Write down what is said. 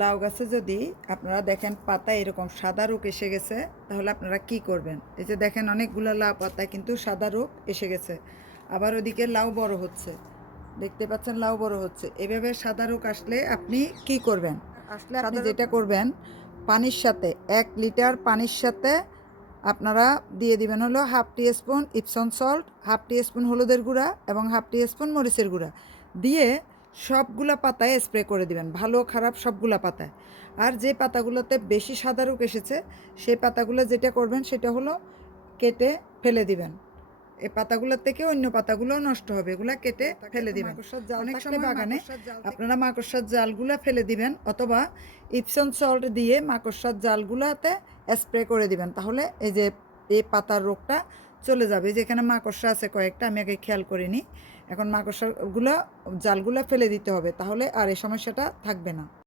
লাউ গাছে যদি আপনারা দেখেন পাতা এরকম সাদা রোগ এসে গেছে, তাহলে আপনারা কি করবেন? এই যে দেখেন অনেকগুলো লাউ পাতায় কিন্তু সাদা রোগ এসে গেছে। আবার ওদিকে লাউ বড় হচ্ছে, দেখতে পাচ্ছেন লাউ বড় হচ্ছে। এভাবে সাদা রোগ আসলে আপনি কি করবেন? আসলে আপনি যেটা করবেন, পানির সাথে 1 লিটার পানির সাথে আপনারা দিয়ে দিবেন হলো হাফ টি স্পুন ইপসন সল্ট, হাফ টি স্পুন হলুদের গুঁড়া এবং হাফ টি স্পুন মরিচের গুঁড়া দিয়ে সবগুলা পাতায় স্প্রে করে দিবেন, ভালো খারাপ সবগুলা পাতায়। আর যে পাতাগুলোতে বেশি সাদা রোগ এসেছে সেই পাতাগুলো যেটা করবেন সেটা হলো কেটে ফেলে দিবেন। এই পাতাগুলোর থেকে অন্য পাতাগুলো নষ্ট হবে, এগুলা কেটে ফেলে দিবেন। অনেক সময় বাগানে আপনারা মাকড়সার জালগুলো ফেলে দিবেন অথবা ইপসন সল্ট দিয়ে মাকড়সার জালগুলোতে স্প্রে করে দিবেন, তাহলে এই যে এই পাতার রোগটা চলে যাবে। যেখানে মাকড়সা আছে কয়েকটা, আমি আগে খেয়াল করিনি, এখন মাকড়সাগুলো জালগুলো ফেলে দিতে হবে, তাহলে আর এই সমস্যাটা থাকবে না।